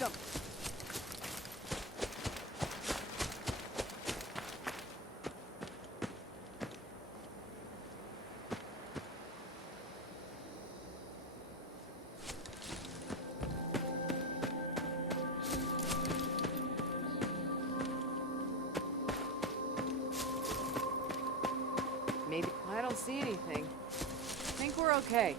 them. Maybe I don't see anything. I think we're okay.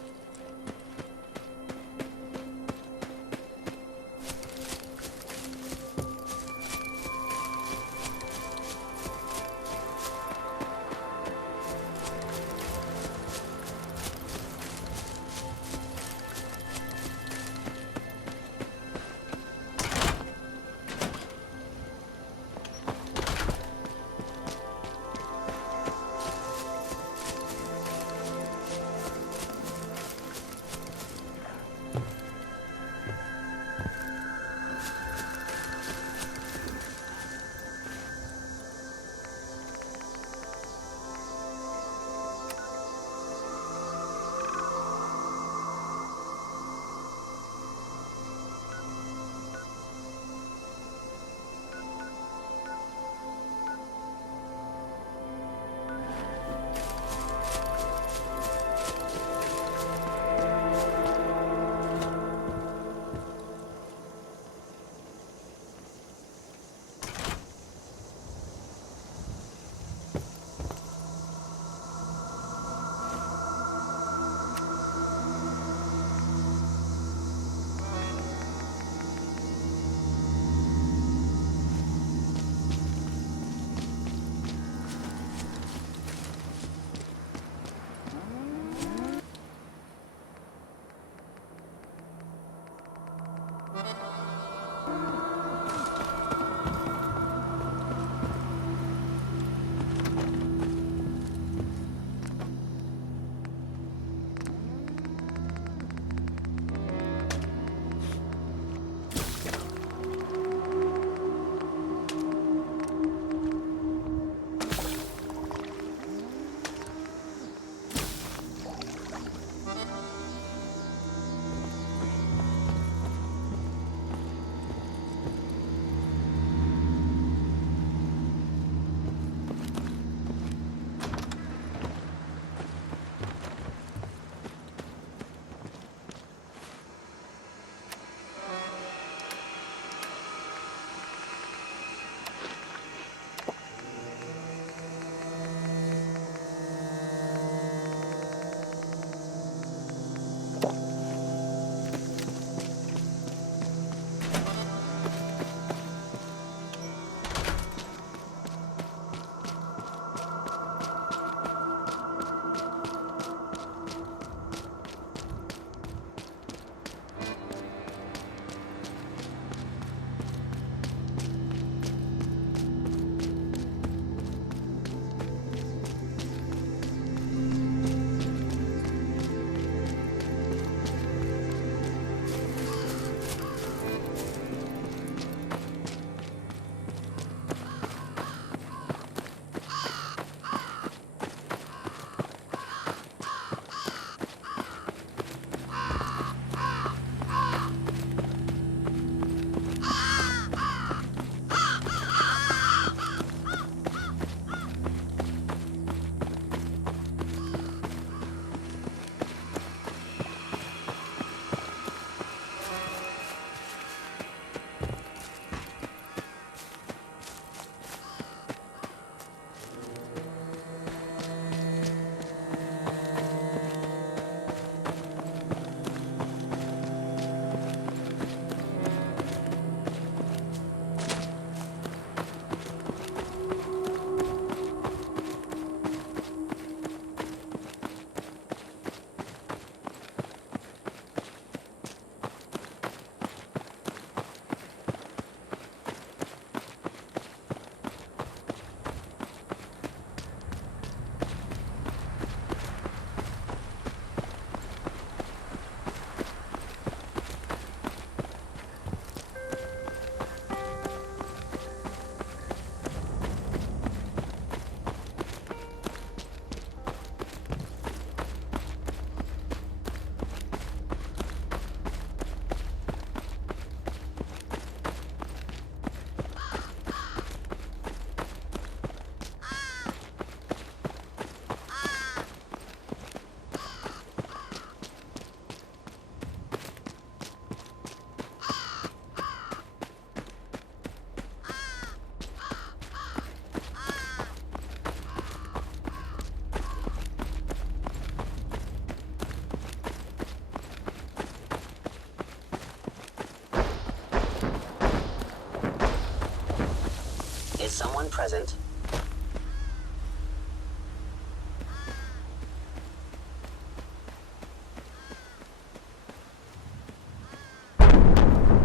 Is someone present?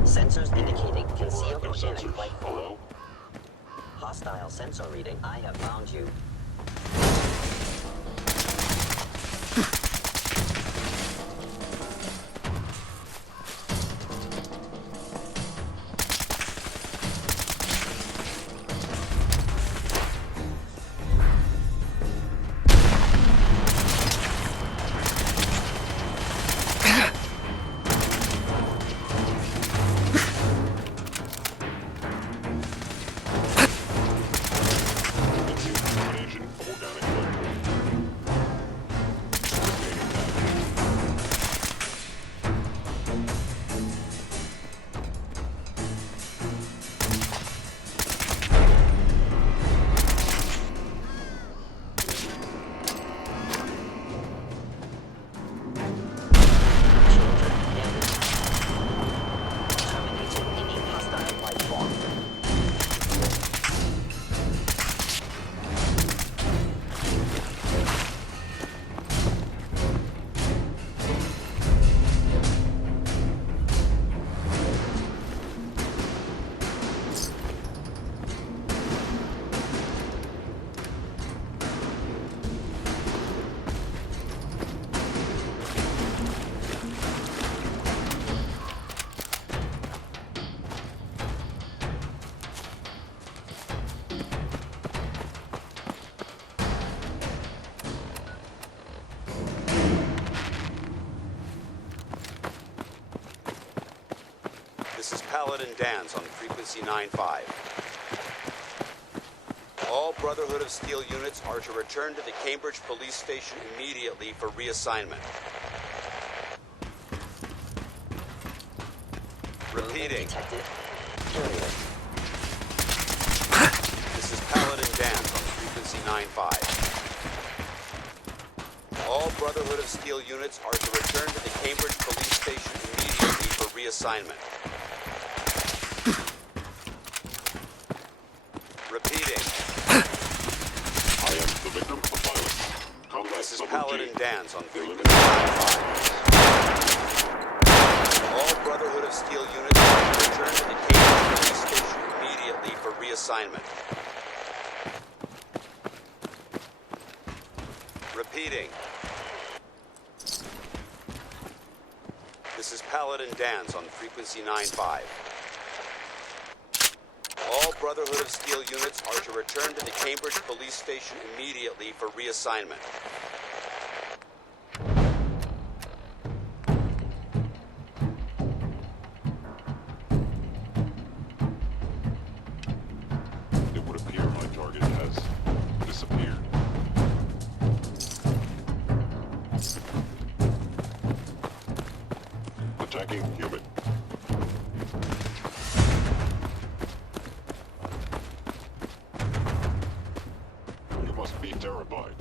Sensors indicating concealed organic life form. Hostile sensor reading. I have found you. This is Paladin Dan's on frequency 9-5. All Brotherhood of Steel units are to return to the Cambridge Police Station immediately for reassignment. Repeating. This is Paladin Dan's on frequency 9-5. All Brotherhood of Steel units are to return to the Cambridge Police Station immediately for reassignment. Repeating. I am the victim of violence. This is Paladin Dan's on frequency 9-5. All Brotherhood of Steel units are to return to the Cambridge Police Station immediately for reassignment. Repeating. This is Paladin Dan's on frequency 9-5. All Brotherhood of Steel units are to return to the Cambridge Police Station immediately for reassignment. It would appear my target has disappeared. Attacking human. You must be terrified.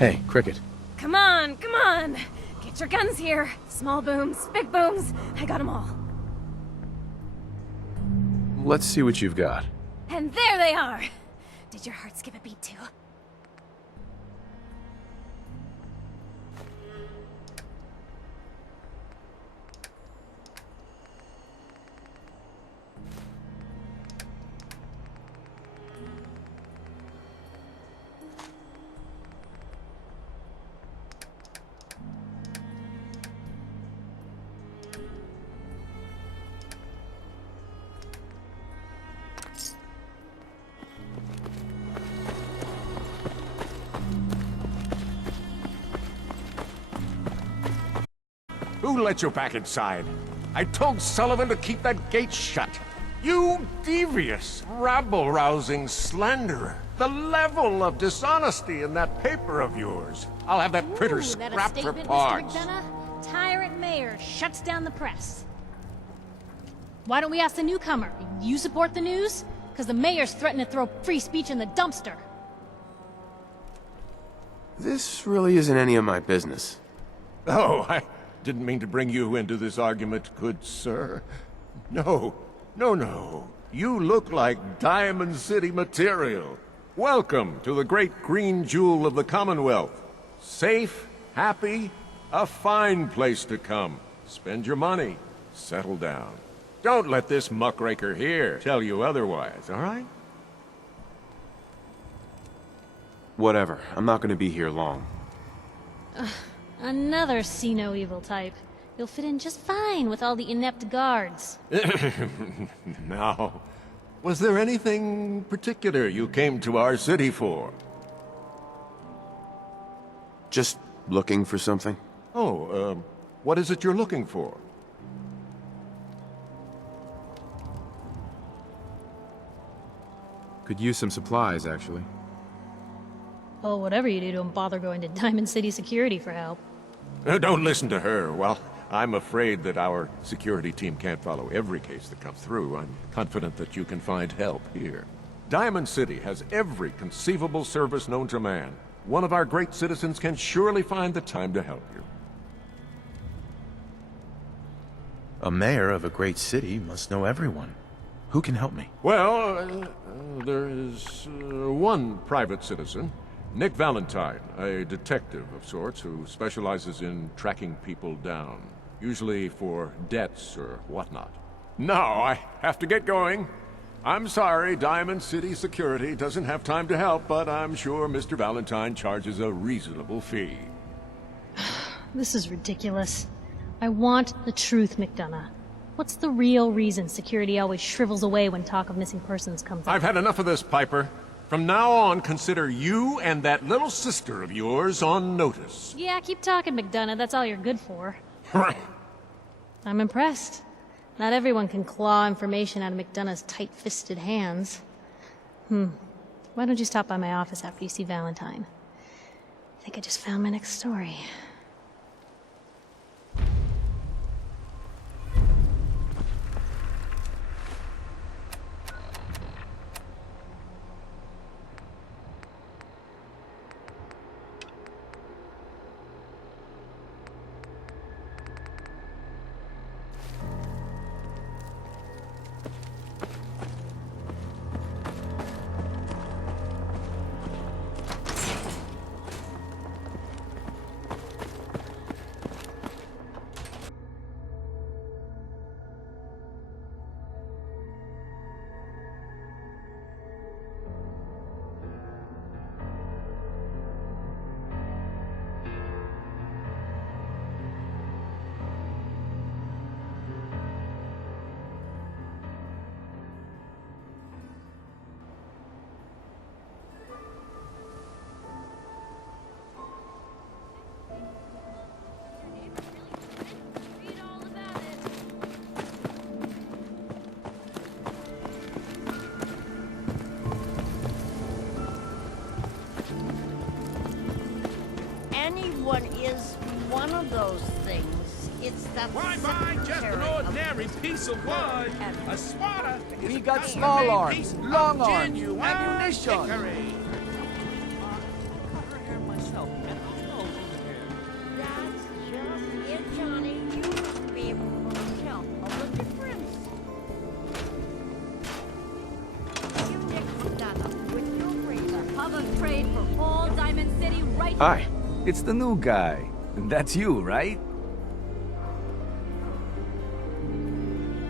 Hey, Cricket. Come on, come on! Get your guns here. Small booms, big booms. I got them all. Let's see what you've got. And there they are! Did your heart skip a beat too? Who let you back inside? I told Sullivan to keep that gate shut. You devious, rabble-rousing slanderer. The level of dishonesty in that paper of yours. I'll have that printer scrapped for parts. Mr. McDonough? Tyrant mayor shuts down the press. Why don't we ask the newcomer? You support the news? Because the mayor's threatened to throw free speech in the dumpster. This really isn't any of my business. Oh, I didn't mean to bring you into this argument, good sir. No. You look like Diamond City material. Welcome to the great green jewel of the Commonwealth. Safe, happy, a fine place to come. Spend your money, settle down. Don't let this muckraker here tell you otherwise, all right? Whatever. I'm not gonna be here long. Another see-no-evil type. You'll fit in just fine with all the inept guards. Now, was there anything particular you came to our city for? Just looking for something. Oh, what is it you're looking for? Could use some supplies, actually. Well, whatever you do, don't bother going to Diamond City Security for help. Don't listen to her. Well, I'm afraid that our security team can't follow every case that comes through. I'm confident that you can find help here. Diamond City has every conceivable service known to man. One of our great citizens can surely find the time to help you. A mayor of a great city must know everyone. Who can help me? Well, there is one private citizen. Nick Valentine, a detective of sorts who specializes in tracking people down, usually for debts or whatnot. Now, I have to get going. I'm sorry, Diamond City Security doesn't have time to help, but I'm sure Mr. Valentine charges a reasonable fee. This is ridiculous. I want the truth, McDonough. What's the real reason security always shrivels away when talk of missing persons comes up? I've had enough of this, Piper. From now on, consider you and that little sister of yours on notice. Yeah, keep talking, McDonough. That's all you're good for. I'm impressed. Not everyone can claw information out of McDonough's tight-fisted hands. Why don't you stop by my office after you see Valentine? I think I just found my next story. Anyone is one of those things. It's that Why buy just an ordinary piece of wood? A swatter is We got small arms, long arms, ammunition. hickory. Cover hair myself, and trade for whole Diamond City right here. Hi. It's the new guy. That's you, right?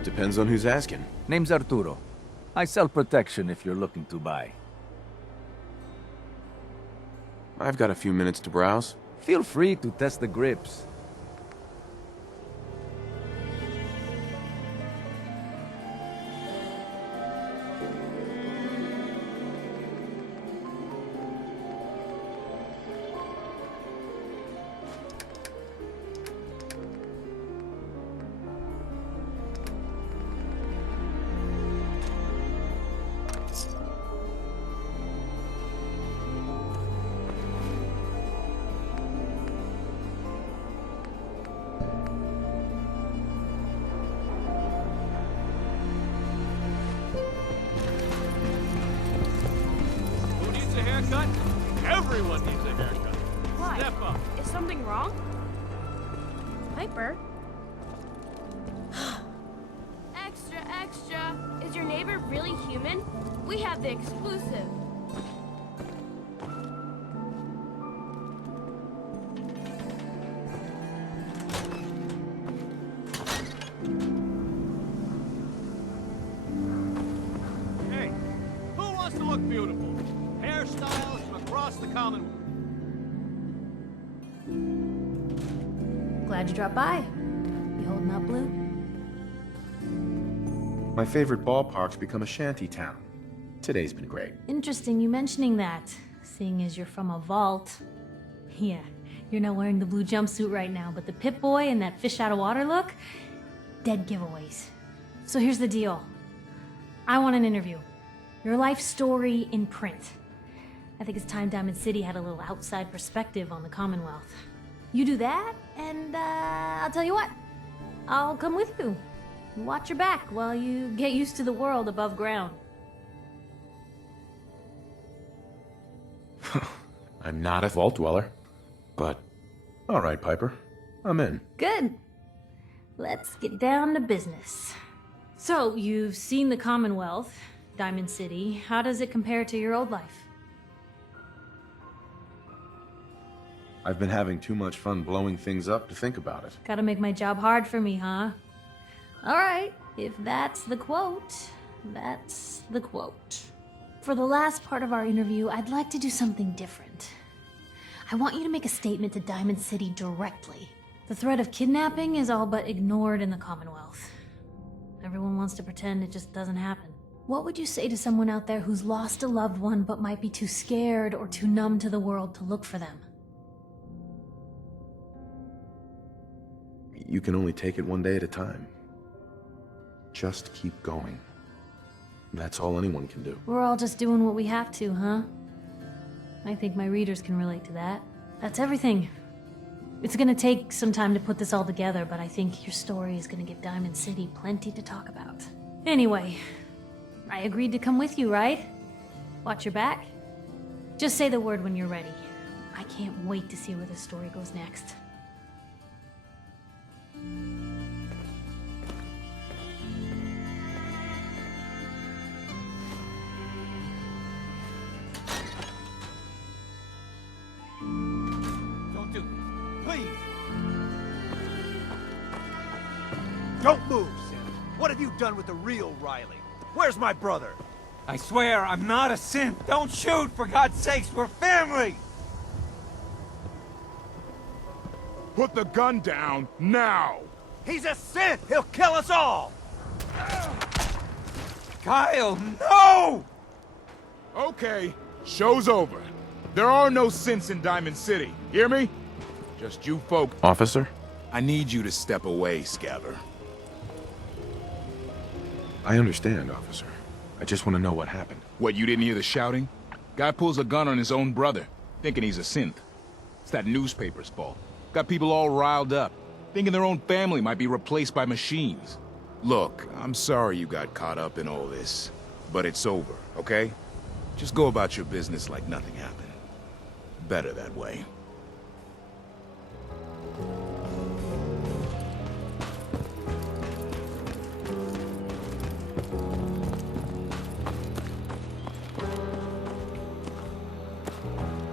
Depends on who's asking. Name's Arturo. I sell protection if you're looking to buy. I've got a few minutes to browse. Feel free to test the grips. Who needs a haircut? Everyone needs a haircut. Why? Step up. Is something wrong? Piper? Extra, extra. Is your neighbor really human? We have the exclusive. Hey, who wants to look beautiful? Hairstyles from across the Commonwealth. Glad you dropped by. You holding up, Blue? My favorite ballpark's become a shanty town. Today's been great. Interesting you mentioning that, seeing as you're from a vault. Yeah, you're not wearing the blue jumpsuit right now, but the Pip-Boy and that fish out of water look? Dead giveaways. So here's the deal. I want an interview. Your life story in print. I think it's time Diamond City had a little outside perspective on the Commonwealth. You do that, and I'll tell you what. I'll come with you. Watch your back while you get used to the world above ground. I'm not a vault dweller, but all right, Piper. I'm in. Good. Let's get down to business. So, you've seen the Commonwealth, Diamond City. How does it compare to your old life? I've been having too much fun blowing things up to think about it. Gotta make my job hard for me, huh? Alright, if that's the quote, that's the quote. For the last part of our interview, I'd like to do something different. I want you to make a statement to Diamond City directly. The threat of kidnapping is all but ignored in the Commonwealth. Everyone wants to pretend it just doesn't happen. What would you say to someone out there who's lost a loved one but might be too scared or too numb to the world to look for them? You can only take it one day at a time. Just keep going. That's all anyone can do. We're all just doing what we have to, huh? I think my readers can relate to that. That's everything. It's gonna take some time to put this all together, but I think your story is gonna give Diamond City plenty to talk about. Anyway, I agreed to come with you, right? Watch your back. Just say the word when you're ready. I can't wait to see where this story goes next. Don't do this. Please. Don't move, Sim. What have you done with the real Riley? Where's my brother? I swear I'm not a synth. Don't shoot, for God's sakes. We're family. Put the gun down, now! He's a synth! He'll kill us all! Kyle, no! Okay, show's over. There are no synths in Diamond City. Hear me? Just you folk. Officer? I need you to step away, Scabber. I understand, officer. I just want to know what happened. What, you didn't hear the shouting? Guy pulls a gun on his own brother, thinking he's a synth. It's that newspaper's fault. Got people all riled up, thinking their own family might be replaced by machines. Look, I'm sorry you got caught up in all this, but it's over, okay? Just go about your business like nothing happened. Better that way.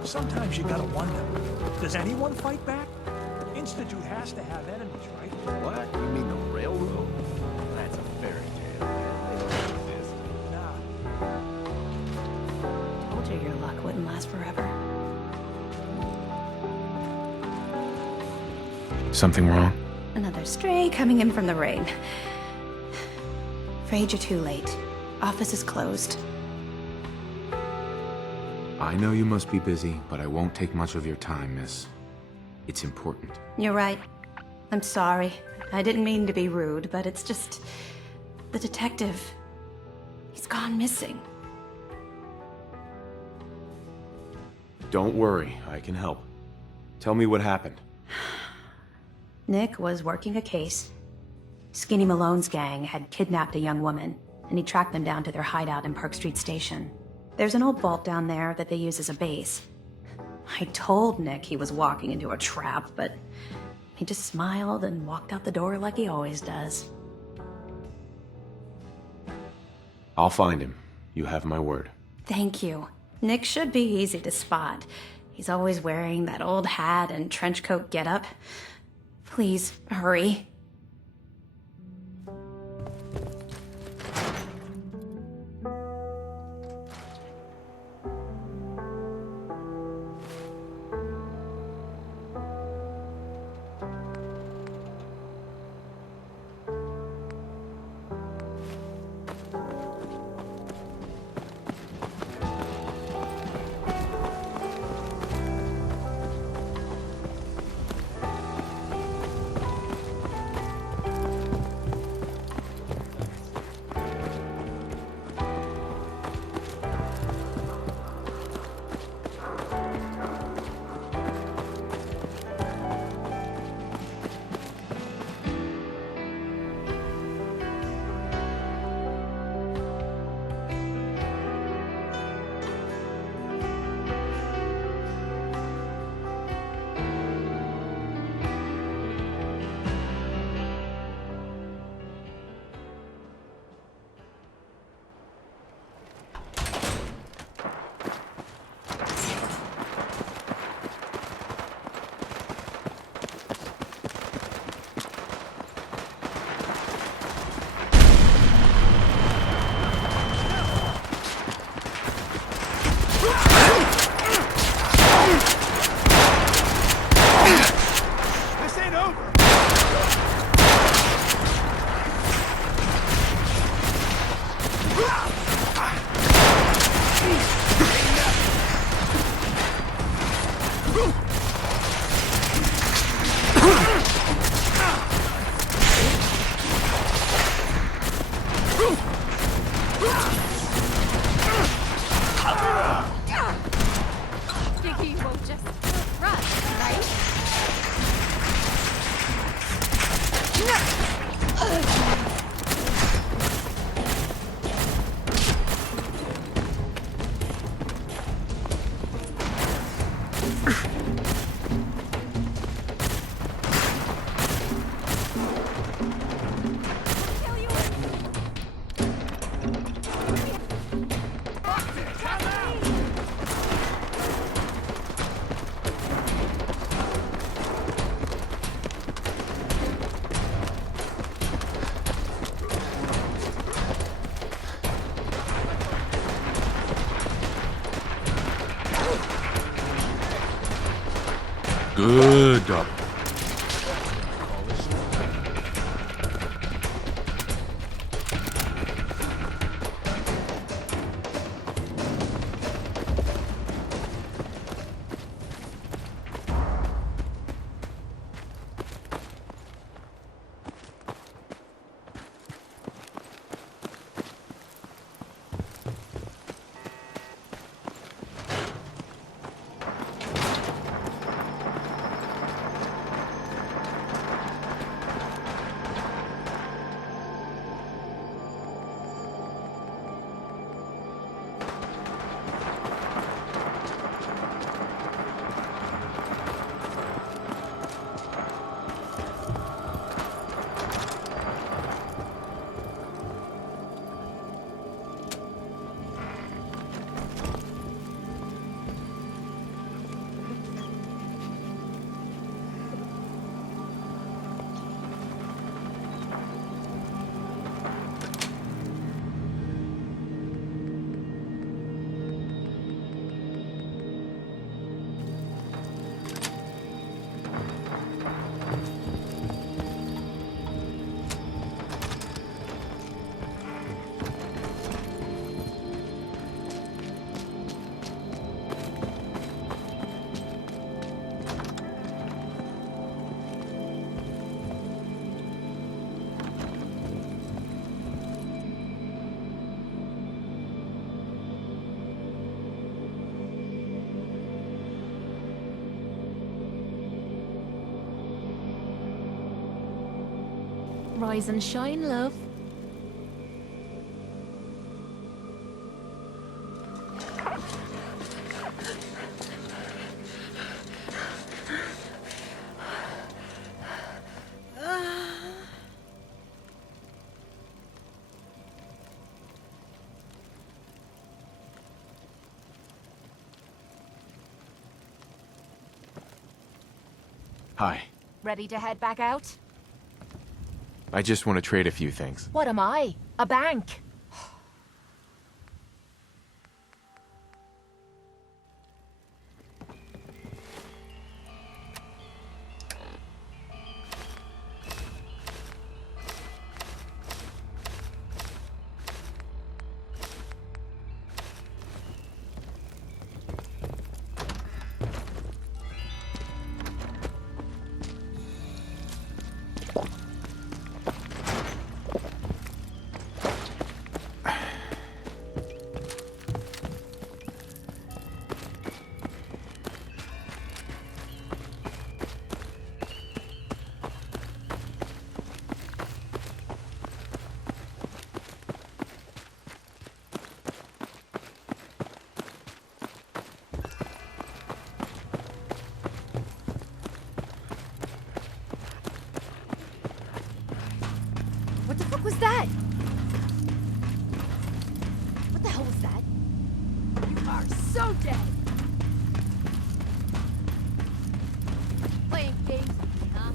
Sometimes you gotta wonder, does anyone fight back? Institute has to have enemies, right? What? You mean the railroad? That's a fairy tale. They don't exist. Nah. Told you your luck wouldn't last forever. Something wrong? Another stray coming in from the rain. Afraid you're too late. Office is closed. I know you must be busy, but I won't take much of your time, miss. It's important. You're right. I'm sorry. I didn't mean to be rude, but it's just... the detective... he's gone missing. Don't worry, I can help. Tell me what happened. Nick was working a case. Skinny Malone's gang had kidnapped a young woman, and he tracked them down to their hideout in Park Street Station. There's an old vault down there that they use as a base. I told Nick he was walking into a trap, but he just smiled and walked out the door like he always does. I'll find him. You have my word. Thank you. Nick should be easy to spot. He's always wearing that old hat and trench coat getup. Please, hurry. Good dog. Rise and shine, love. Hi. Ready to head back out? I just want to trade a few things. What am I? A bank? What the fuck was that? What the hell was that? You are so dead! Playing games with me, huh?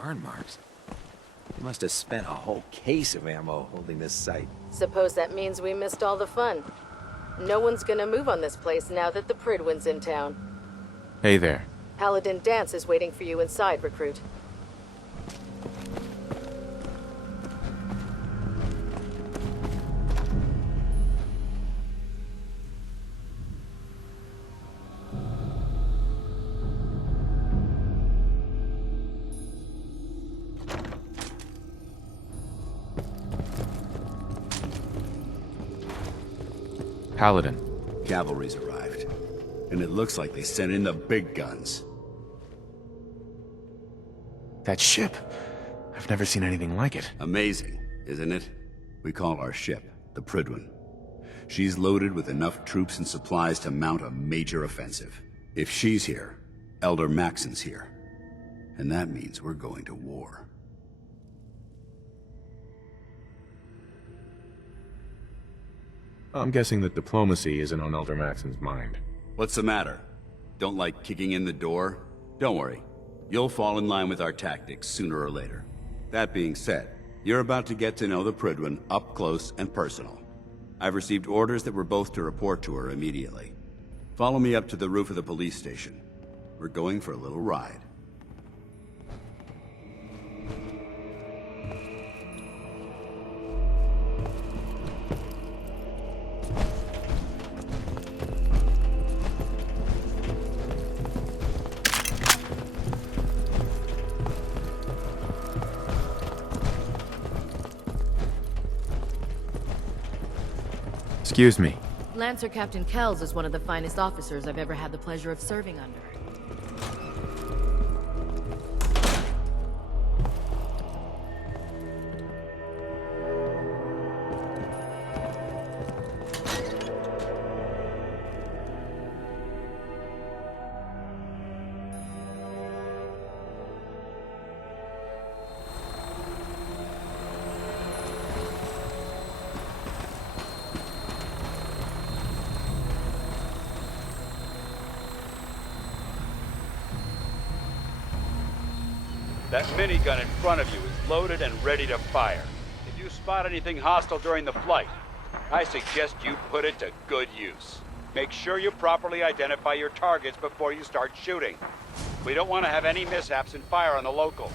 Burn marks. They must have spent a whole case of ammo holding this site. Suppose that means we missed all the fun. No one's gonna move on this place now that the Pridwin's in town. Hey there. Paladin Dance is waiting for you inside, recruit. Paladin. Cavalry's arrived. And it looks like they sent in the big guns. That ship. I've never seen anything like it. Amazing, isn't it? We call our ship the Prydwen. She's loaded with enough troops and supplies to mount a major offensive. If she's here, Elder Maxon's here. And that means we're going to war. I'm guessing that diplomacy isn't on Elder Maxon's mind. What's the matter? Don't like kicking in the door? Don't worry. You'll fall in line with our tactics sooner or later. That being said, you're about to get to know the Prydwen up close and personal. I've received orders that we're both to report to her immediately. Follow me up to the roof of the police station. We're going for a little ride. Excuse me. Lancer Captain Kells is one of the finest officers I've ever had the pleasure of serving under. That minigun in front of you is loaded and ready to fire. If you spot anything hostile during the flight, I suggest you put it to good use. Make sure you properly identify your targets before you start shooting. We don't want to have any mishaps and fire on the locals.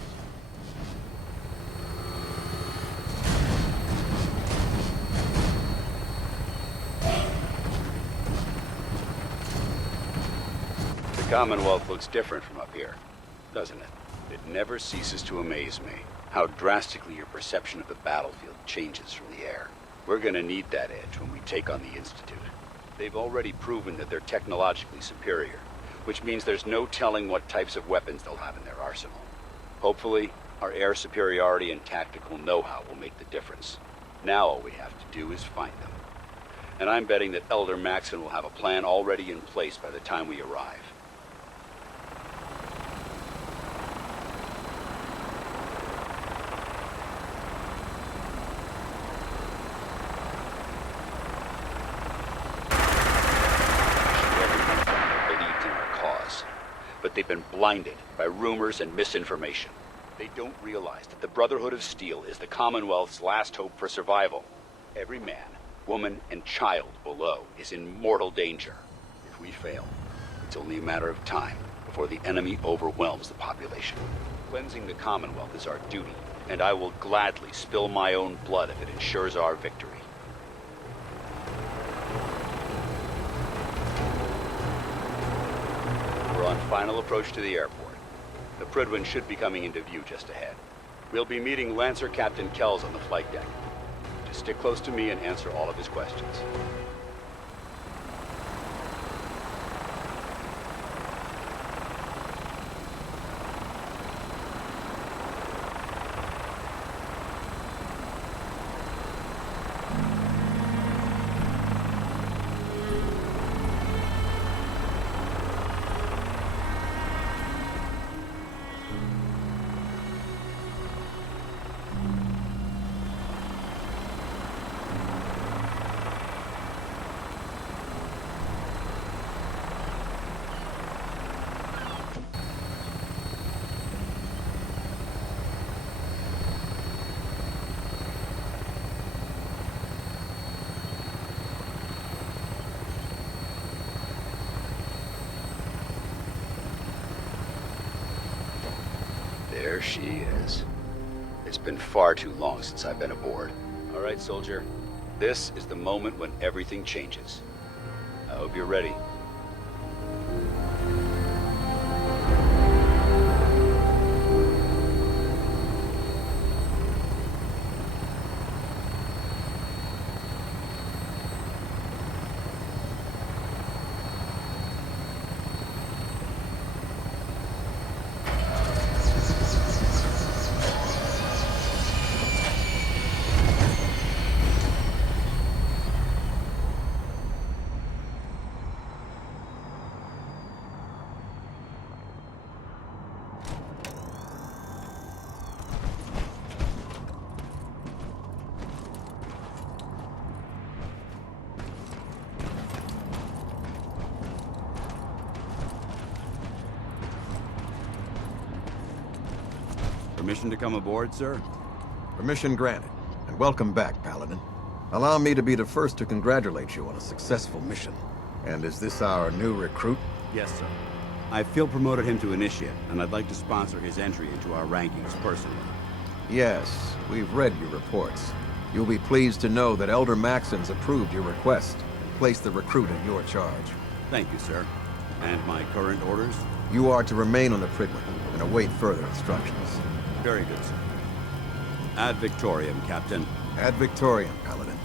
The Commonwealth looks different from up here, doesn't it? It never ceases to amaze me how drastically your perception of the battlefield changes from the air. We're gonna need that edge when we take on the Institute. They've already proven that they're technologically superior, which means there's no telling what types of weapons they'll have in their arsenal. Hopefully, our air superiority and tactical know-how will make the difference. Now all we have to do is find them. And I'm betting that Elder Maxon will have a plan already in place by the time we arrive. But they've been blinded by rumors and misinformation. They don't realize that the Brotherhood of Steel is the Commonwealth's last hope for survival. Every man, woman, and child below is in mortal danger. If we fail, it's only a matter of time before the enemy overwhelms the population. Cleansing the Commonwealth is our duty, and I will gladly spill my own blood if it ensures our victory. We're on final approach to the airport. The Prydwen should be coming into view just ahead. We'll be meeting Lancer Captain Kells on the flight deck. Just stick close to me and answer all of his questions. There she is. It's been far too long since I've been aboard. All right, soldier. This is the moment when everything changes. I hope you're ready. Permission to come aboard, sir? Permission granted. And welcome back, Paladin. Allow me to be the first to congratulate you on a successful mission. And is this our new recruit? Yes, sir. I feel promoted him to initiate, and I'd like to sponsor his entry into our rankings personally. Yes, we've read your reports. You'll be pleased to know that Elder Maxon's approved your request and placed the recruit in your charge. Thank you, sir. And my current orders? You are to remain on the Prydwen and await further instructions. Very good, sir. Ad Victoriam, Captain. Ad Victoriam, Paladin.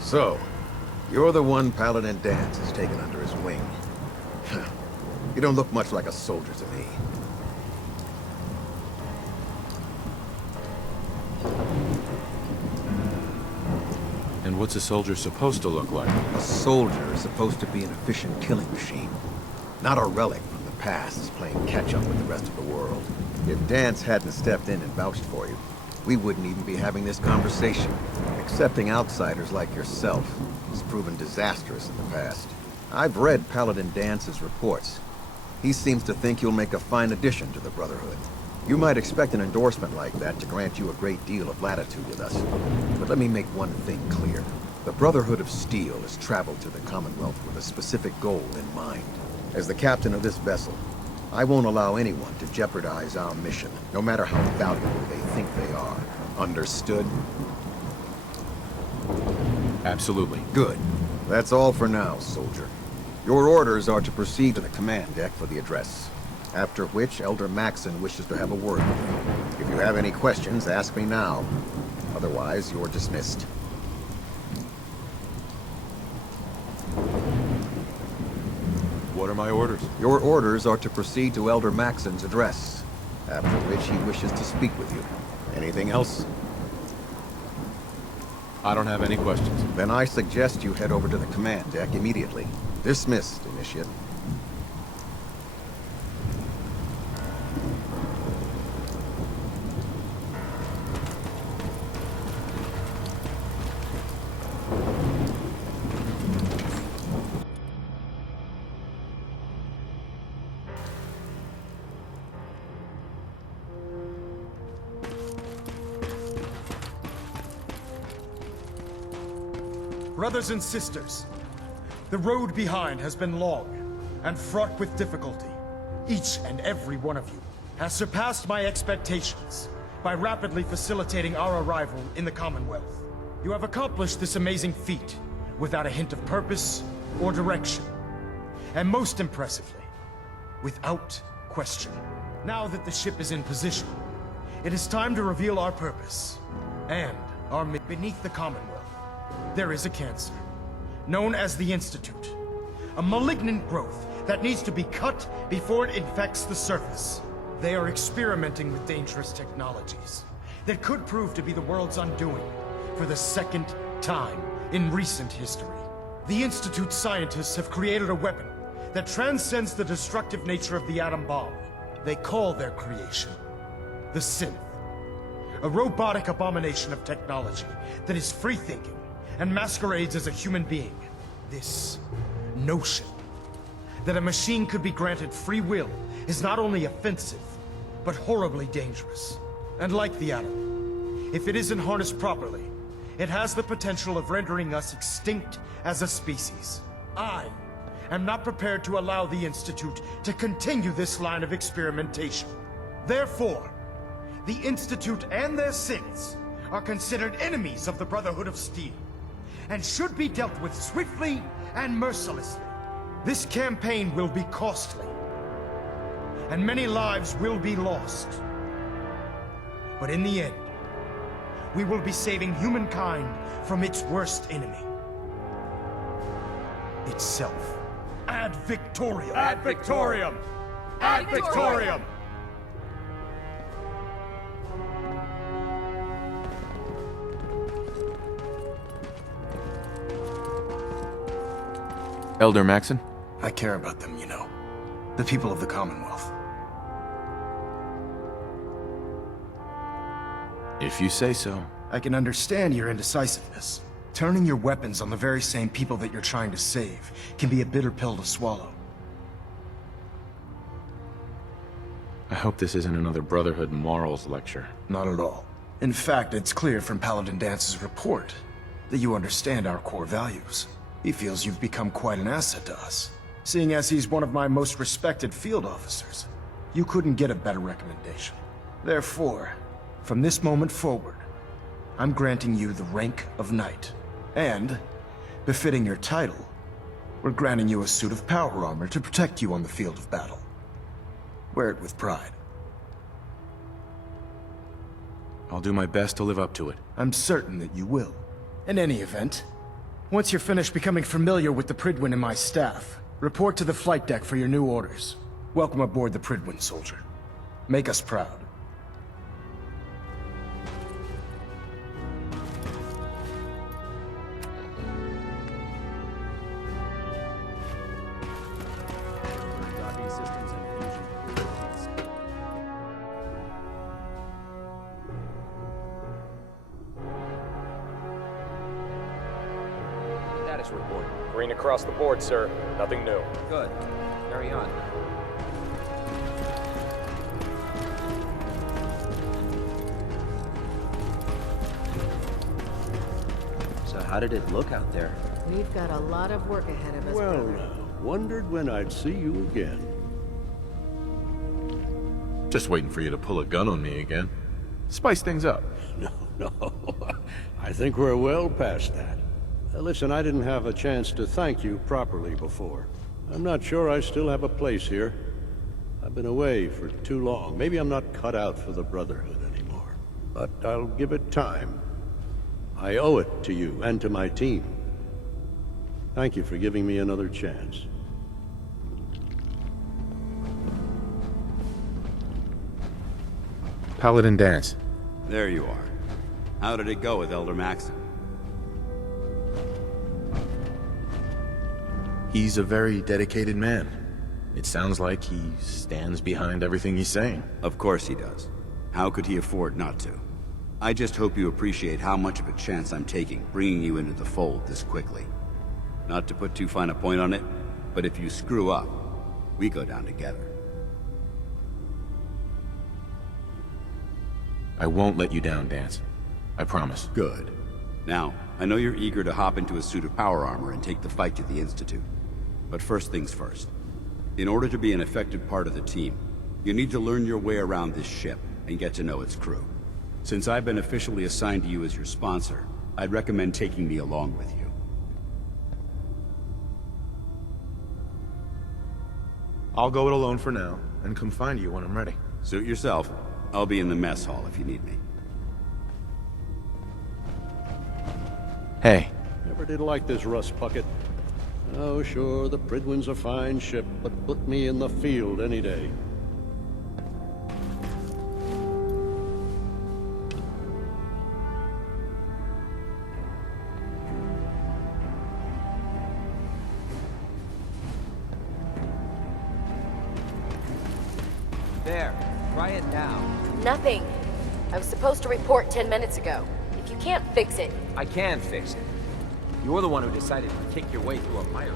So, you're the one Paladin Danse has taken under his wing. You don't look much like a soldier to me. And what's a soldier supposed to look like? A soldier is supposed to be an efficient killing machine. Not a relic from the past playing catch-up with the rest of the world. If Danse hadn't stepped in and vouched for you, we wouldn't even be having this conversation. Accepting outsiders like yourself has proven disastrous in the past. I've read Paladin Dance's reports. He seems to think you'll make a fine addition to the Brotherhood. You might expect an endorsement like that to grant you a great deal of latitude with us. But let me make one thing clear. The Brotherhood of Steel has traveled to the Commonwealth with a specific goal in mind. As the captain of this vessel, I won't allow anyone to jeopardize our mission, no matter how valuable they think they are. Understood? Absolutely. Good. That's all for now, soldier. Your orders are to proceed to the command deck for the address. After which, Elder Maxon wishes to have a word with you. If you have any questions, ask me now. Otherwise, you're dismissed. What are my orders? Your orders are to proceed to Elder Maxon's address, after which he wishes to speak with you. Anything else? I don't have any questions. Then I suggest you head over to the command deck immediately. Dismissed, Initiate. Brothers and sisters, the road behind has been long and fraught with difficulty. Each and every one of you has surpassed my expectations by rapidly facilitating our arrival in the Commonwealth. You have accomplished this amazing feat without a hint of purpose or direction. And most impressively, without question. Now that the ship is in position, it is time to reveal our purpose and our mission. Beneath the Commonwealth, there is a cancer, known as the Institute. A malignant growth that needs to be cut before it infects the surface. They are experimenting with dangerous technologies that could prove to be the world's undoing for the second time in recent history. The Institute scientists have created a weapon that transcends the destructive nature of the atom bomb. They call their creation the Synth. A robotic abomination of technology that is free-thinking and masquerades as a human being. This notion that a machine could be granted free will is not only offensive, but horribly dangerous. And like the atom, if it isn't harnessed properly, it has the potential of rendering us extinct as a species. I am not prepared to allow the Institute to continue this line of experimentation. Therefore, the Institute and their synths are considered enemies of the Brotherhood of Steel, and should be dealt with swiftly and mercilessly. This campaign will be costly, and many lives will be lost. But in the end, we will be saving humankind from its worst enemy. Itself. Ad Victoriam! Ad Victoriam! Ad Victoriam! Elder Maxon? I care about them, you know. The people of the Commonwealth. If you say so. I can understand your indecisiveness. Turning your weapons on the very same people that you're trying to save can be a bitter pill to swallow. hope this isn't another Brotherhood morals lecture. Not at all. In fact, it's clear from Paladin Dance's report that you understand our core values. He feels you've become quite an asset to us. Seeing as he's one of my most respected field officers, you couldn't get a better recommendation. Therefore, from this moment forward, I'm granting you the rank of Knight. And, befitting your title, we're granting you a suit of power armor to protect you on the field of battle. Wear it with pride. I'll do my best to live up to it. I'm certain that you will. In any event, once you're finished becoming familiar with the Prydwen and my staff, report to the flight deck for your new orders. Welcome aboard the Prydwen, soldier. Make us proud. Status report. Green across the board, sir. Nothing new. Good. Carry on. So how did it look out there? We've got a lot of work ahead of us. Well, brother. wondered when I'd see you again. Just waiting for you to pull a gun on me again. Spice things up. No. I think we're well past that. Listen, I didn't have a chance to thank you properly before. I'm not sure I still have a place here. I've been away for too long. Maybe I'm not cut out for the Brotherhood anymore. But I'll give it time. I owe it to you and to my team. Thank you for giving me another chance. Paladin Dance. There you are. How did it go with Elder Maxim? He's a very dedicated man. It sounds like he stands behind everything he's saying. Of course he does. How could he afford not to? I just hope you appreciate how much of a chance I'm taking bringing you into the fold this quickly. Not to put too fine a point on it, but if you screw up, we go down together. I won't let you down, Dance. I promise. Good. Now, I know you're eager to hop into a suit of power armor and take the fight to the Institute. But first things first. In order to be an effective part of the team, you need to learn your way around this ship and get to know its crew. Since I've been officially assigned to you as your sponsor, I'd recommend taking me along with you. I'll go it alone for now, and come find you when I'm ready. Suit yourself. I'll be in the mess hall if you need me. Hey. Never did like this rust bucket. Oh, sure, the Prydwen's a fine ship, but put me in the field any day. There. Try it now. Nothing. I was supposed to report 10 minutes ago. If you can't fix it... I can fix it. You're the one who decided to kick your way through a fire.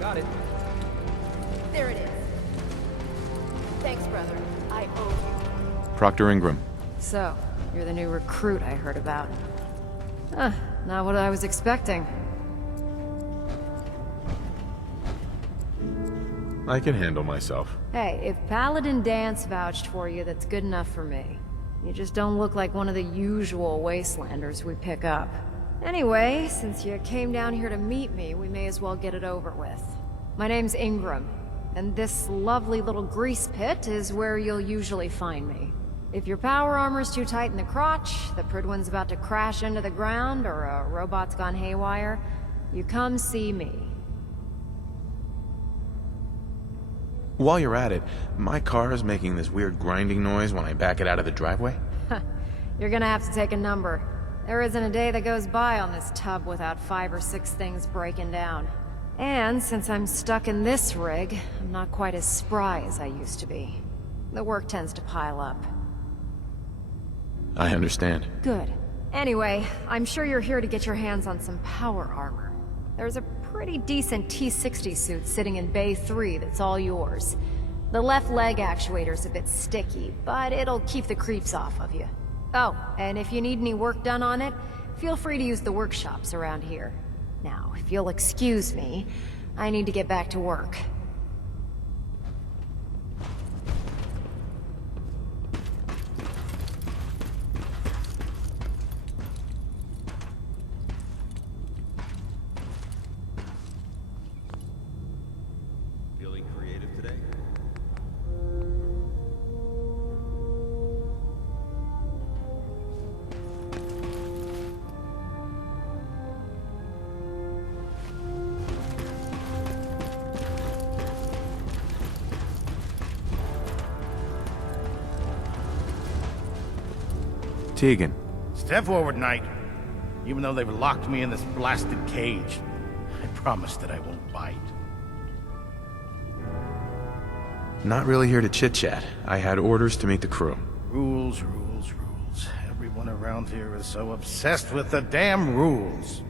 Got it. There it is. Thanks, brother. I owe you. Proctor Ingram. So, you're the new recruit I heard about. Not what I was expecting. I can handle myself. Hey, if Paladin Dance vouched for you, that's good enough for me. You just don't look like one of the usual Wastelanders we pick up. Anyway, since you came down here to meet me, we may as well get it over with. My name's Ingram, and this lovely little grease pit is where you'll usually find me. If your power armor's too tight in the crotch, the Prydwen's about to crash into the ground, or a robot's gone haywire, you come see me. While you're at it, my car is making this weird grinding noise when I back it out of the driveway. You're gonna have to take a number. There isn't a day that goes by on this tub without 5 or 6 things breaking down. And since I'm stuck in this rig, I'm not quite as spry as I used to be. The work tends to pile up. I understand. Good. Anyway, I'm sure you're here to get your hands on some power armor. There's a pretty decent T-60 suit sitting in Bay 3 that's all yours. The left leg actuator's a bit sticky, but it'll keep the creeps off of you. Oh, and if you need any work done on it, feel free to use the workshops around here. Now, if you'll excuse me, I need to get back to work. Feeling creative today? Tegan. Step forward, Knight. Even though they've locked me in this blasted cage, I promise that I won't bite. Not really here to chit-chat. I had orders to meet the crew. Rules, rules, rules. Everyone around here is so obsessed with the damn rules.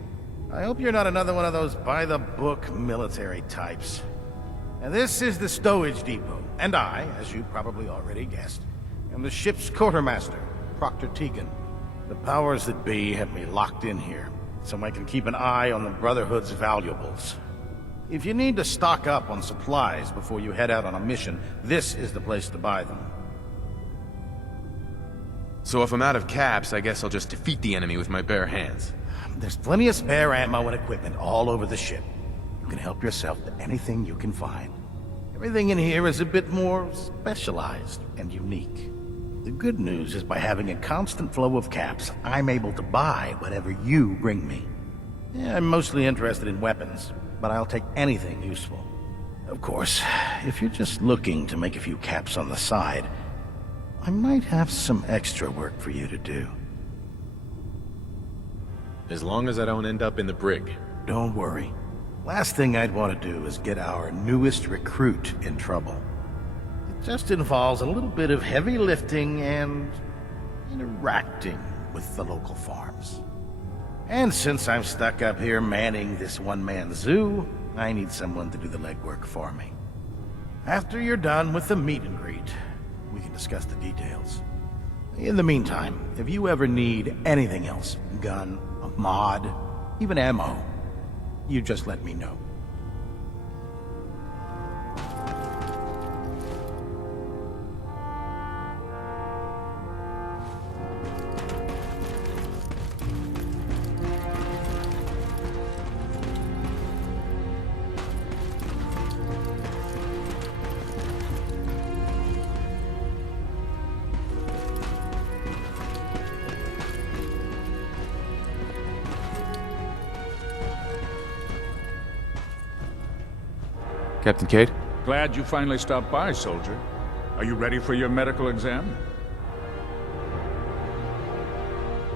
I hope you're not another one of those by-the-book military types. And this is the stowage depot, and I, as you probably already guessed, am the ship's quartermaster, Proctor Tegan. The powers that be have me locked in here, so I can keep an eye on the Brotherhood's valuables. If you need to stock up on supplies before you head out on a mission, this is the place to buy them. So if I'm out of caps, I guess I'll just defeat the enemy with my bare hands. There's plenty of spare ammo and equipment all over the ship. You can help yourself to anything you can find. Everything in here is a bit more specialized and unique. The good news is by having a constant flow of caps, I'm able to buy whatever you bring me. Yeah, I'm mostly interested in weapons, but I'll take anything useful. Of course, if you're just looking to make a few caps on the side, I might have some extra work for you to do. As long as I don't end up in the brig. Don't worry. Last thing I'd want to do is get our newest recruit in trouble. It just involves a little bit of heavy lifting and interacting with the local farms. And since I'm stuck up here manning this one-man zoo, I need someone to do the legwork for me. After you're done with the meet and greet, we can discuss the details. In the meantime, if you ever need anything else, gun, a mod, even ammo, you just let me know. Captain Cade? Glad you finally stopped by, soldier. Are you ready for your medical exam?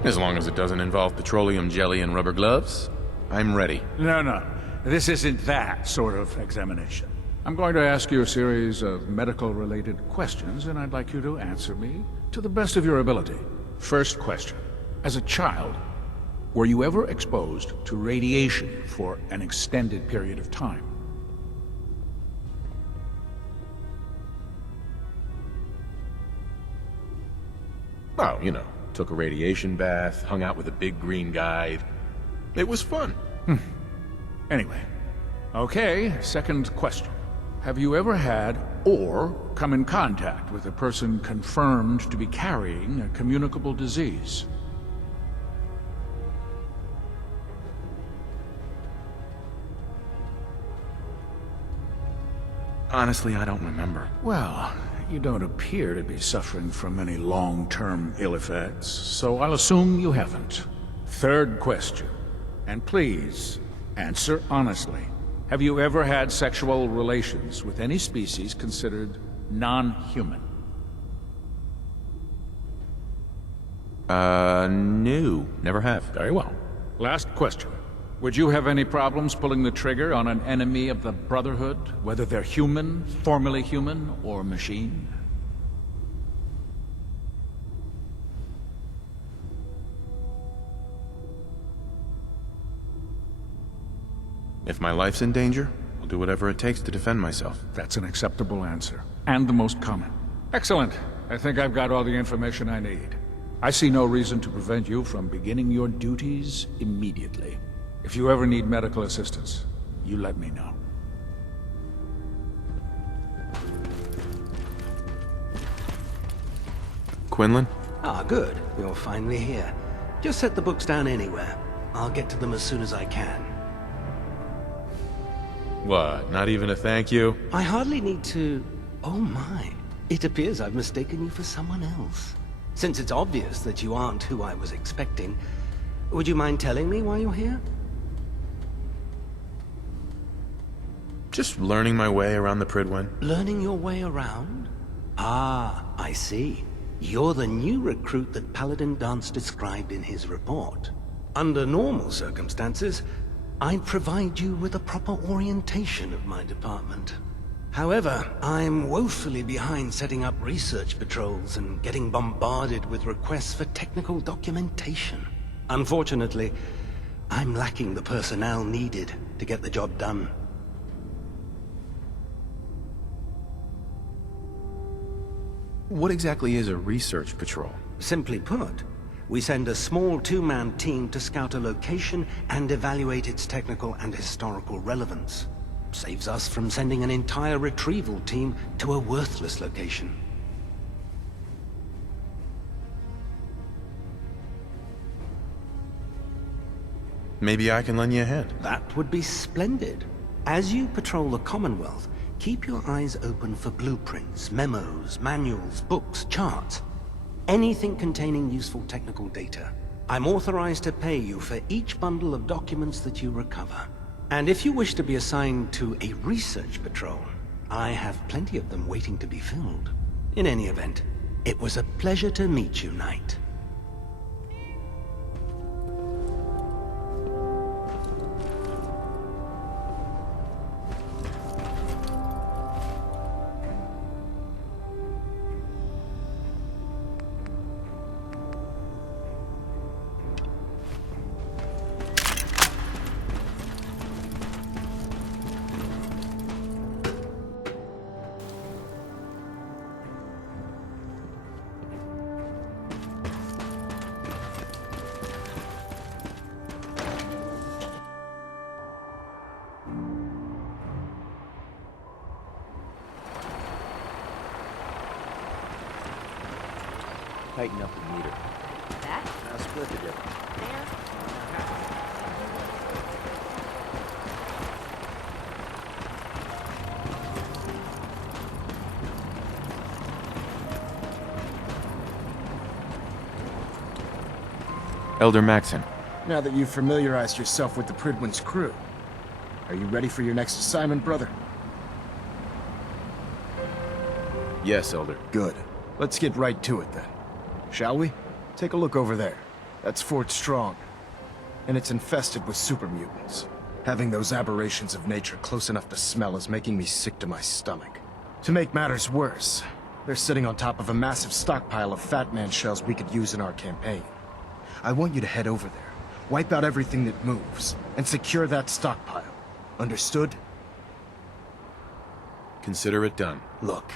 As long as it doesn't involve petroleum jelly and rubber gloves, I'm ready. No. This isn't that sort of examination. I'm going to ask you a series of medical-related questions, and I'd like you to answer me to the best of your ability. First question. As a child, were you ever exposed to radiation for an extended period of time? Oh, you know, took a radiation bath, hung out with a big green guy. It was fun. Anyway. Okay, second question. Have you ever had or come in contact with a person confirmed to be carrying a communicable disease? Honestly, I don't remember. Well, you don't appear to be suffering from any long-term ill effects, so I'll assume you haven't. Third question, and please, answer honestly. Have you ever had sexual relations with any species considered non-human? No. Never have. Very well. Last question. Would you have any problems pulling the trigger on an enemy of the Brotherhood, whether they're human, formerly human, or machine? If my life's in danger, I'll do whatever it takes to defend myself. That's an acceptable answer, and the most common. Excellent. I think I've got all the information I need. I see no reason to prevent you from beginning your duties immediately. If you ever need medical assistance, you let me know. Quinlan? Ah, good. You're finally here. Just set the books down anywhere. I'll get to them as soon as I can. What, not even a thank you? I hardly need to... Oh my. It appears I've mistaken you for someone else. Since it's obvious that you aren't who I was expecting, would you mind telling me why you're here? Just learning my way around the Prydwen. Learning your way around? Ah, I see. You're the new recruit that Paladin Dance described in his report. Under normal circumstances, I'd provide you with a proper orientation of my department. However, I'm woefully behind setting up research patrols and getting bombarded with requests for technical documentation. Unfortunately, I'm lacking the personnel needed to get the job done. What exactly is a research patrol? Simply put, we send a small two-man team to scout a location and evaluate its technical and historical relevance. Saves us from sending an entire retrieval team to a worthless location. Maybe I can lend you a hand. That would be splendid. As you patrol the Commonwealth, keep your eyes open for blueprints, memos, manuals, books, charts. Anything containing useful technical data. I'm authorized to pay you for each bundle of documents that you recover. And if you wish to be assigned to a research patrol, I have plenty of them waiting to be filled. In any event, it was a pleasure to meet you, Knight. Tighten up the meter. That? Now split the difference. Elder Maxon. Now that you've familiarized yourself with the Prydwen's crew, are you ready for your next assignment, brother? Yes, Elder. Good. Let's get right to it then. Shall we? Take a look over there. That's Fort Strong. And it's infested with super mutants. Having those aberrations of nature close enough to smell is making me sick to my stomach. To make matters worse, they're sitting on top of a massive stockpile of Fat Man shells we could use in our campaign. I want you to head over there, wipe out everything that moves, and secure that stockpile. Understood? Consider it done. Look,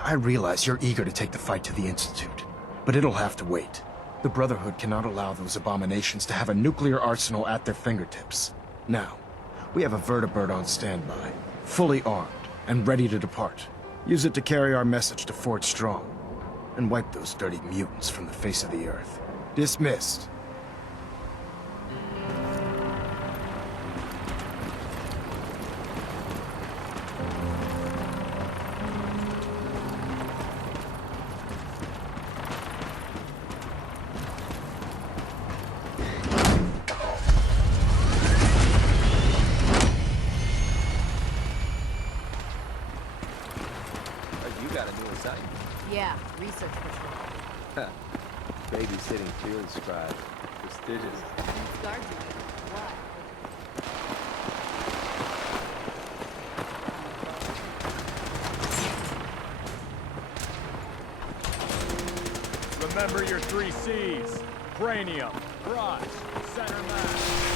I realize you're eager to take the fight to the Institute, but it'll have to wait. The Brotherhood cannot allow those abominations to have a nuclear arsenal at their fingertips. Now, we have a vertibird on standby, fully armed, and ready to depart. Use it to carry our message to Fort Strong, and wipe those dirty mutants from the face of the Earth. Dismissed. Yeah, research patrol. Babysitting field scribe. Prestigious. Guards you. Why? Remember your 3 C's. Cranium, crotch, center mass.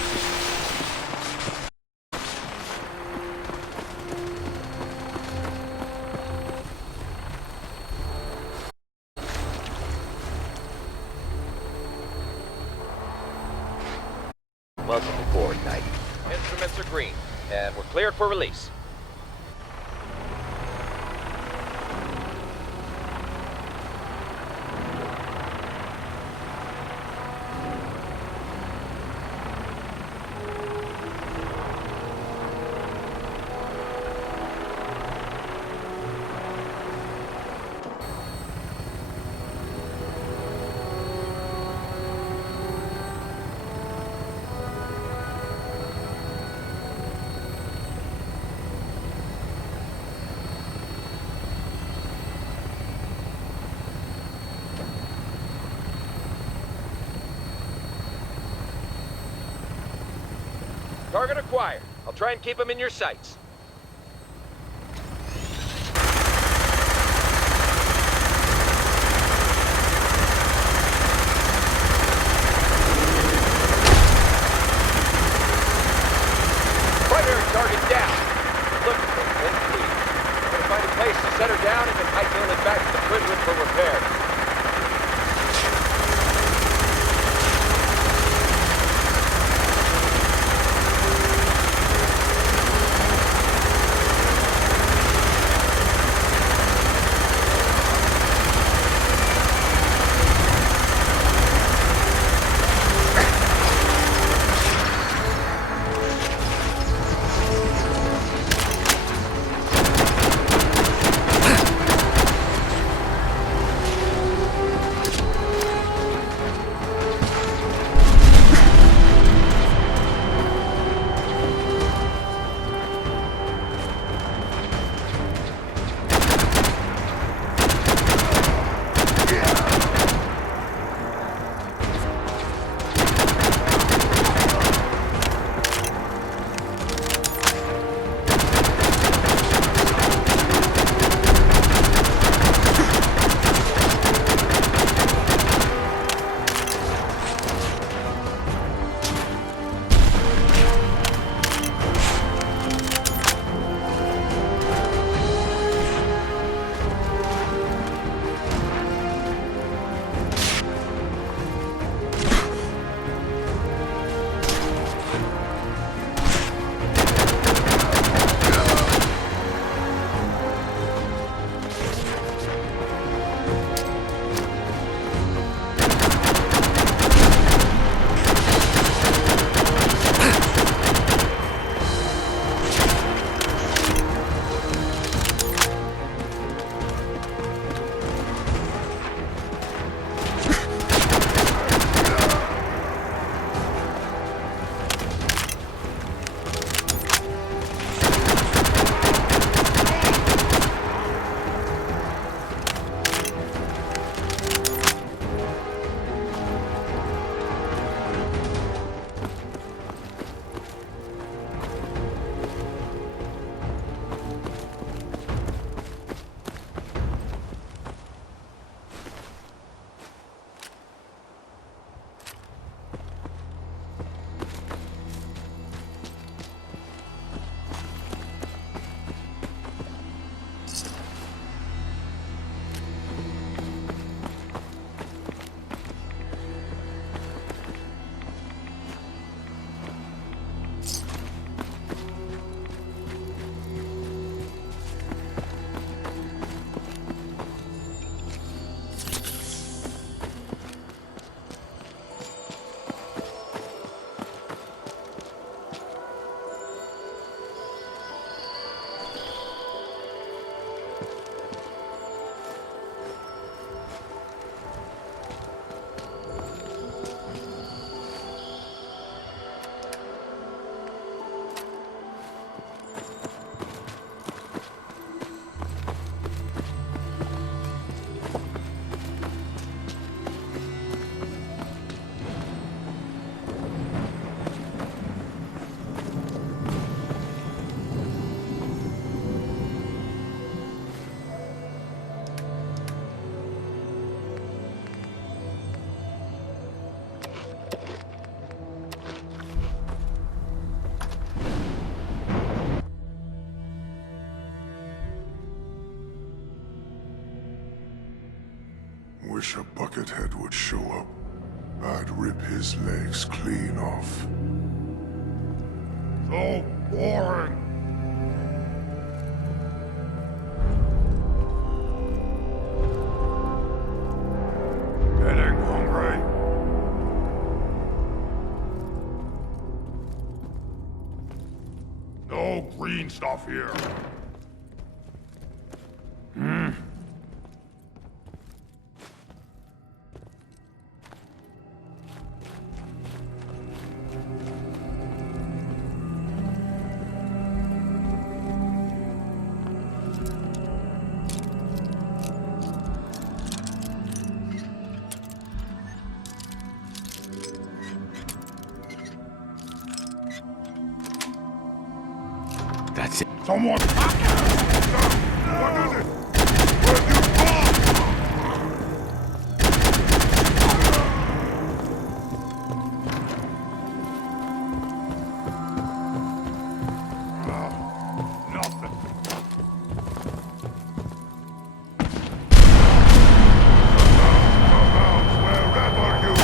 Welcome aboard, Knight. Instruments are green, and we're cleared for release. Target acquired. I'll try and keep him in your sights. Primary target down. Look for him, please. I'm gonna find a place to set her down and then hightail it back to the Prison for repair. Wish a buckethead would show up. I'd rip his legs clean off. So boring. Getting hungry. No green stuff here. That's it. Someone! What is it? Where'd you Nothing. Wherever you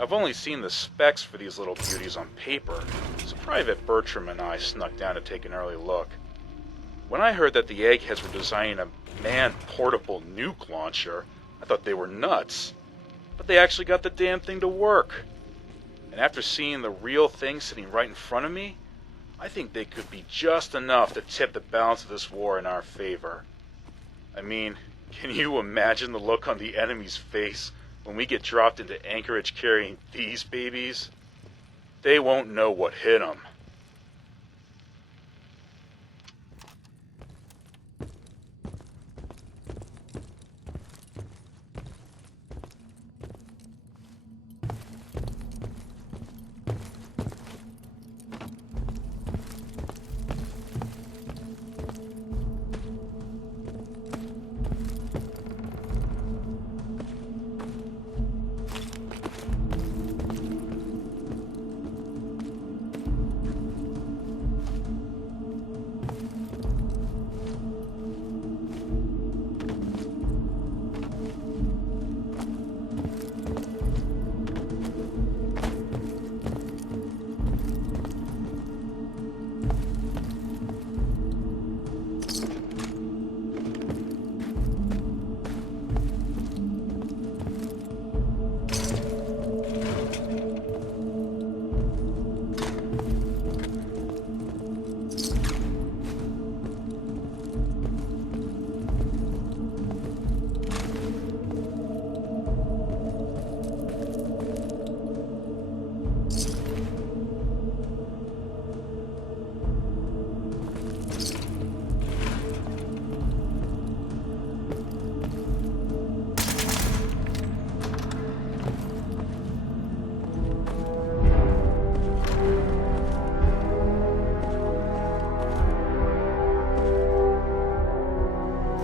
I've only seen the specs for these little beauties on paper, so Private Bertram and I snuck down to take an early look. When I heard that the eggheads were designing a man-portable nuke launcher, I thought they were nuts. But they actually got the damn thing to work. And after seeing the real thing sitting right in front of me, I think they could be just enough to tip the balance of this war in our favor. I mean, can you imagine the look on the enemy's face when we get dropped into Anchorage carrying these babies? They won't know what hit them.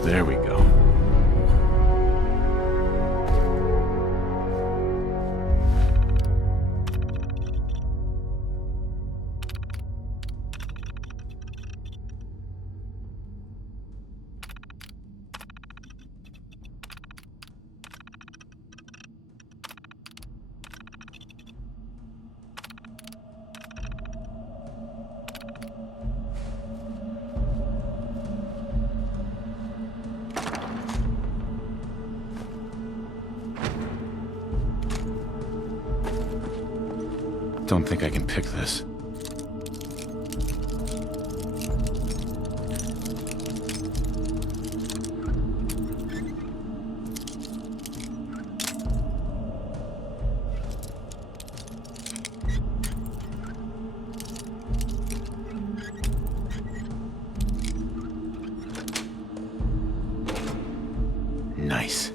There we go. Don't think I can pick this. Nice.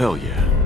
Hell yeah.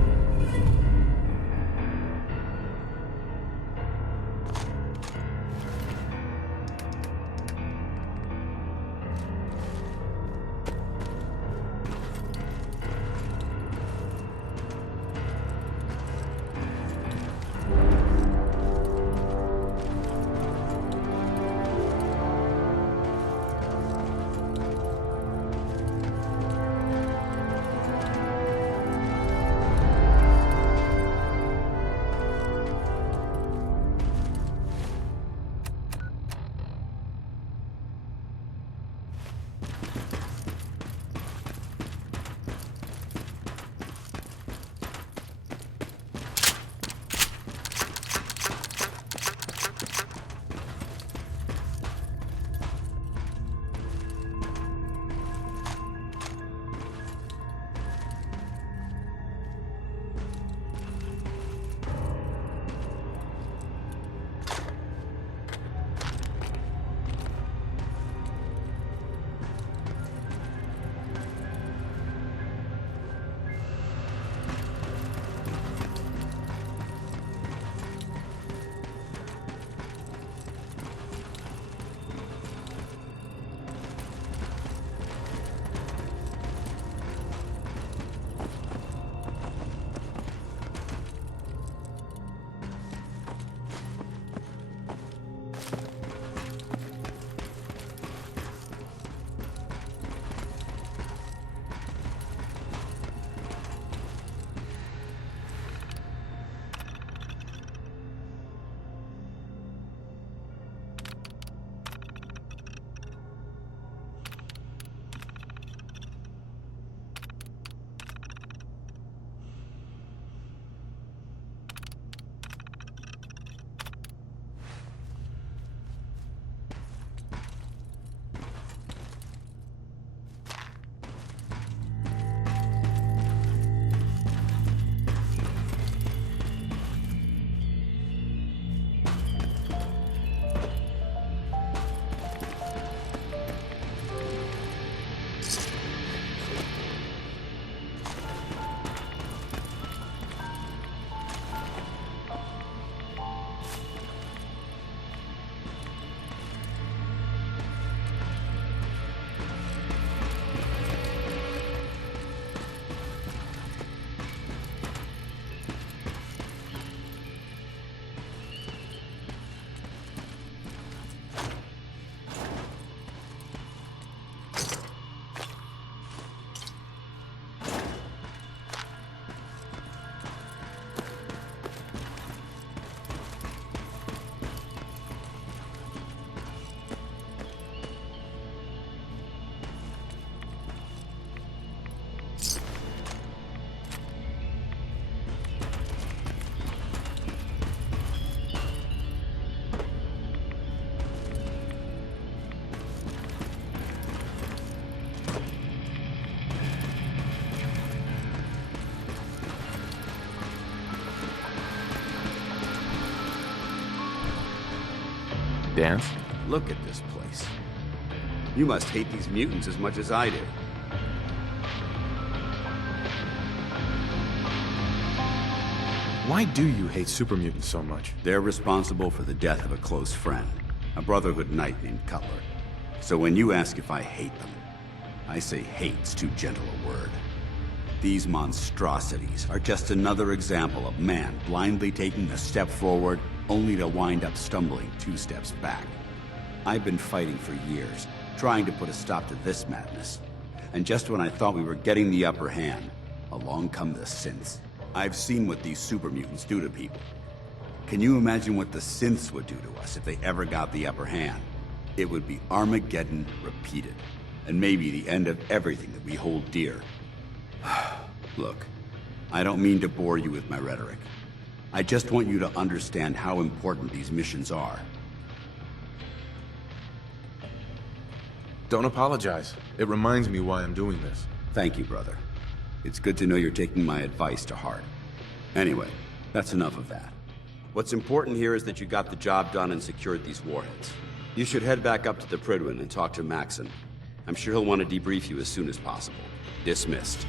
Dance? Look at this place. You must hate these mutants as much as I do. Why do you hate super mutants so much? They're responsible for the death of a close friend, a Brotherhood knight named Cutler. So when you ask if I hate them, I say hate's too gentle a word. These monstrosities are just another example of man blindly taking a step forward only to wind up stumbling 2 steps back. I've been fighting for years, trying to put a stop to this madness. And just when I thought we were getting the upper hand, along come the synths. I've seen what these super mutants do to people. Can you imagine what the synths would do to us if they ever got the upper hand? It would be Armageddon repeated, and maybe the end of everything that we hold dear. Look, I don't mean to bore you with my rhetoric. I just want you to understand how important these missions are. Don't apologize. It reminds me why I'm doing this. Thank you, brother. It's good to know you're taking my advice to heart. Anyway, that's enough of that. What's important here is that you got the job done and secured these warheads. You should head back up to the Prydwen and talk to Maxon. I'm sure he'll want to debrief you as soon as possible. Dismissed.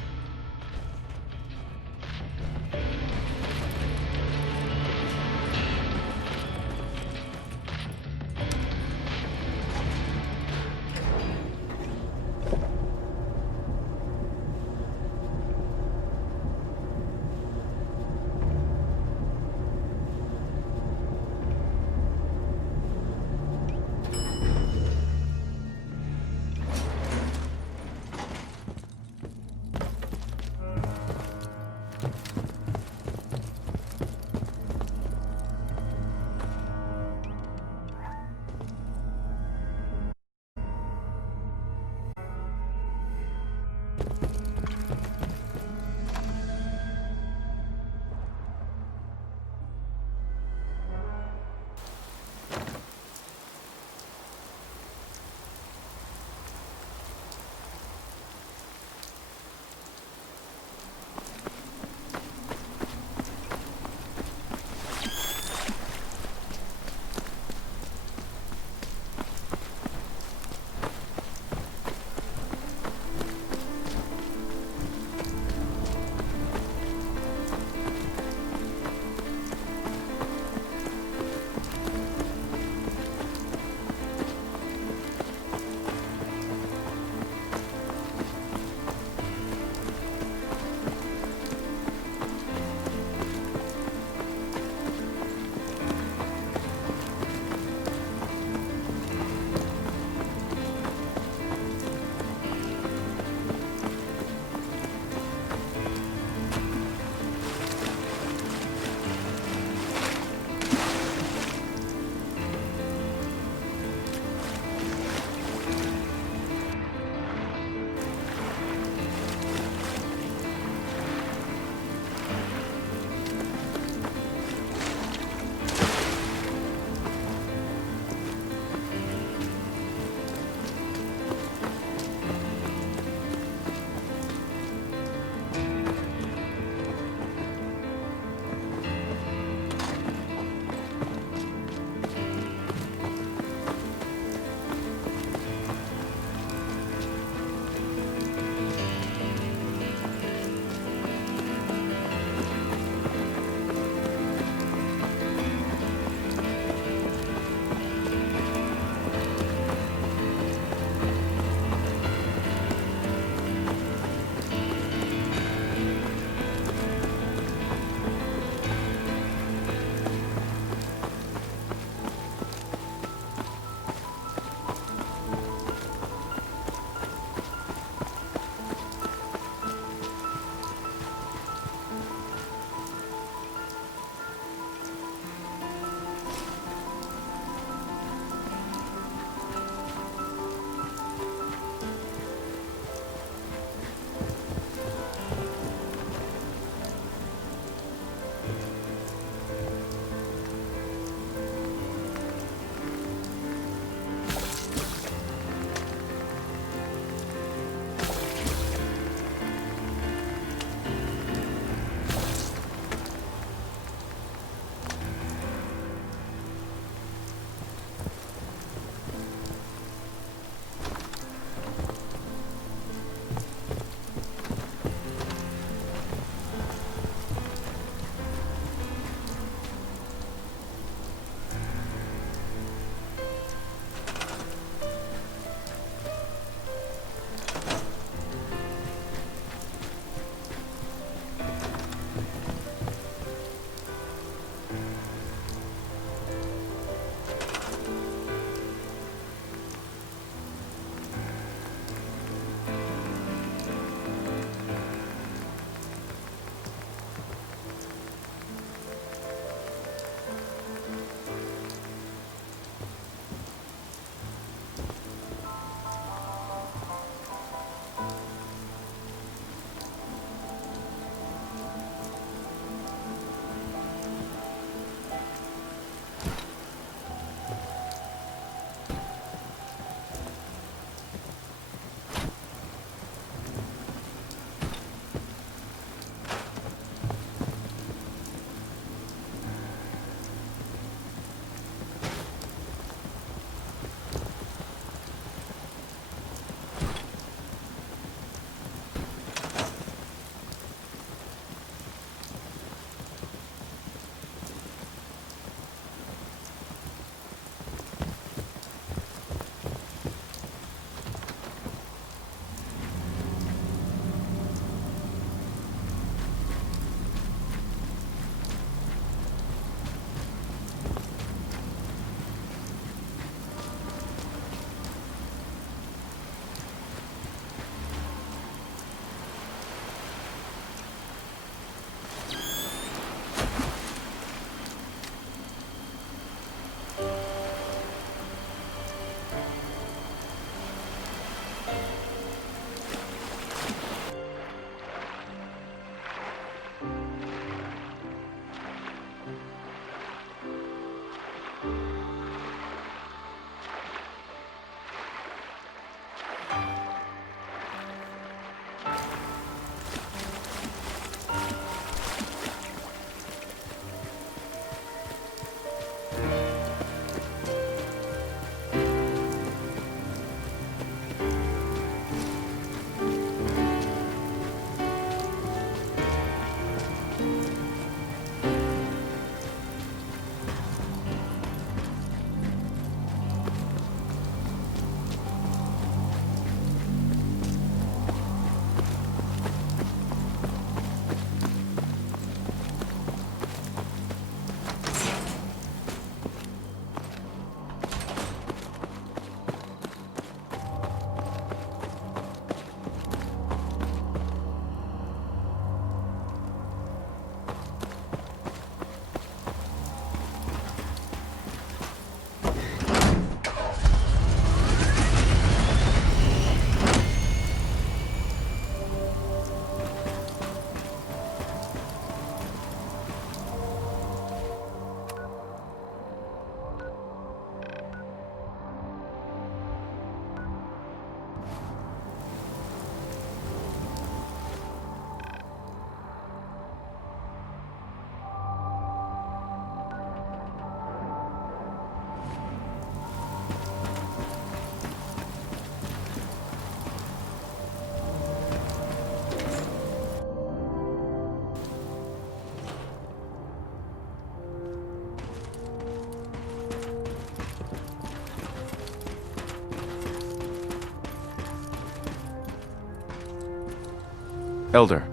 Elder.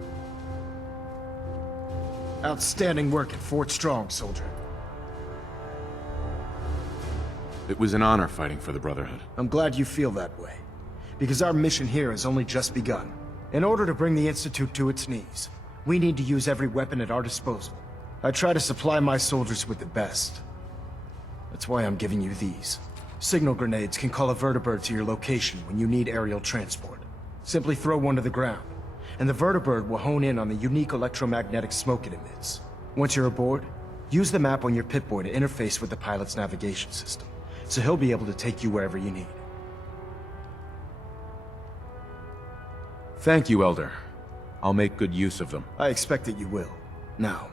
Outstanding work at Fort Strong, soldier. It was an honor fighting for the Brotherhood. I'm glad you feel that way, because our mission here has only just begun. In order to bring the Institute to its knees, we need to use every weapon at our disposal. I try to supply my soldiers with the best. That's why I'm giving you these. Signal grenades can call a vertibird to your location when you need aerial transport. Simply throw one to the ground, and the vertibird will hone in on the unique electromagnetic smoke it emits. Once you're aboard, use the map on your Pip-Boy to interface with the pilot's navigation system, so he'll be able to take you wherever you need. Thank you, Elder. I'll make good use of them. I expect that you will. Now,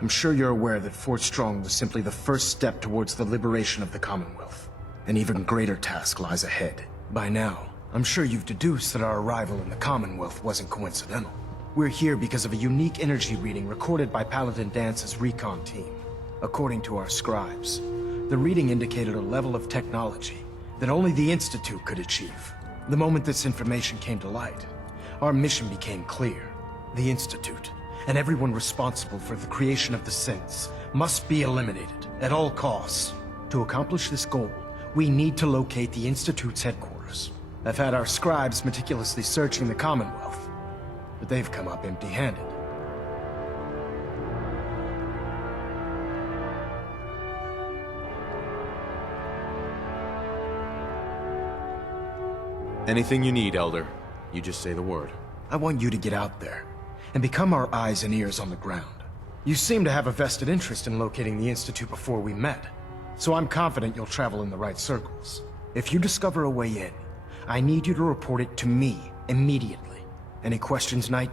I'm sure you're aware that Fort Strong was simply the first step towards the liberation of the Commonwealth. An even greater task lies ahead. By now, I'm sure you've deduced that our arrival in the Commonwealth wasn't coincidental. We're here because of a unique energy reading recorded by Paladin Dance's recon team. According to our scribes, the reading indicated a level of technology that only the Institute could achieve. The moment this information came to light, our mission became clear. The Institute, and everyone responsible for the creation of the synths, must be eliminated at all costs. To accomplish this goal, we need to locate the Institute's headquarters. I've had our scribes meticulously searching the Commonwealth, but they've come up empty-handed. Anything you need, Elder. You just say the word. I want you to get out there and become our eyes and ears on the ground. You seem to have a vested interest in locating the Institute before we met, so I'm confident you'll travel in the right circles. If you discover a way in, I need you to report it to me immediately. Any questions, Knight?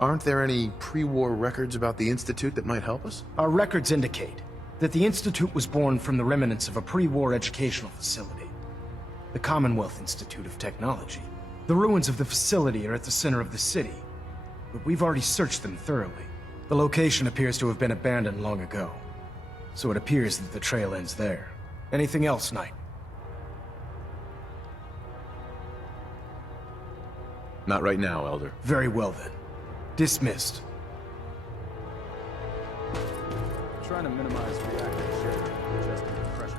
Aren't there any pre-war records about the Institute that might help us? Our records indicate that the Institute was born from the remnants of a pre-war educational facility, the Commonwealth Institute of Technology. The ruins of the facility are at the center of the city, but we've already searched them thoroughly. The location appears to have been abandoned long ago, so it appears that the trail ends there. Anything else, Knight? Not right now, Elder. Very well then. Dismissed. Trying to minimize reactive sharing, just under pressure.